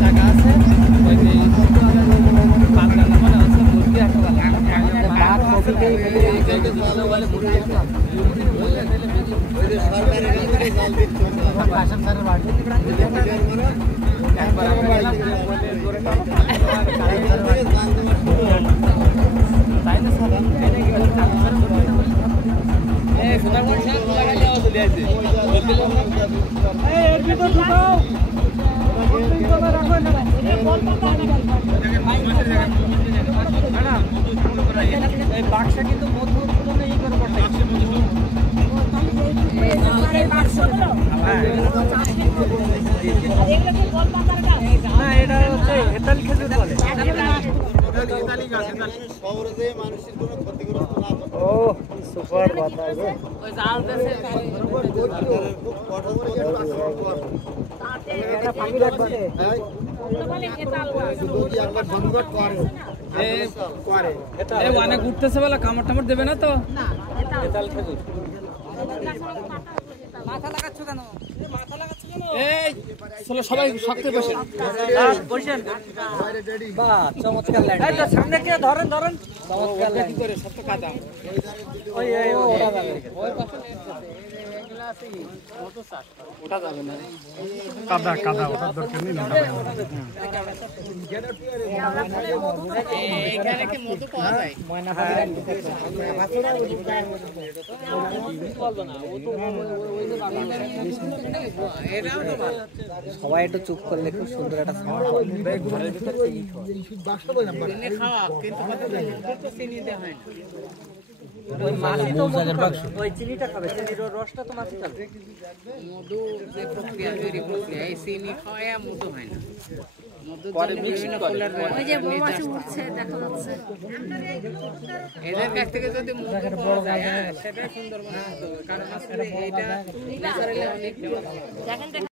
জায়গা আছে ওই বাগদানা মানে হচ্ছে মুরগি একটা বাক্সা কিন্তু এটা হচ্ছে হেতালি খেজুর বলে। ও সুপার কথা অনেক ঘুরতেছে বলে কামড় টামড় দেবে না তো। সবাই শক্ত বসেন বসেন। বাহ চমৎকার লাইন। সামনে কে ধরেন ধরেন চমৎকার কি করে সব তো কাদা। ওই ওটা যাবে না কাদা কাদা ওটা দরকার নেই না। এখানে কি মধু পাওয়া যায়? ময়না পাবে সবাই একটু চুপ করলে খুব সুন্দর একটা সাউন্ড হয়। ওই চিনিটা খাবে, চিনির রসটা তো মাছি খাবে। মধু যে প্রক্রিয়া তৈরি প্রক্রিয়া এই চিনি খাওয়ায় মধু হয় না। এদের কাছ থেকে যদি মধু পাওয়া যায় সেটাই সুন্দরবন, কারণ এটা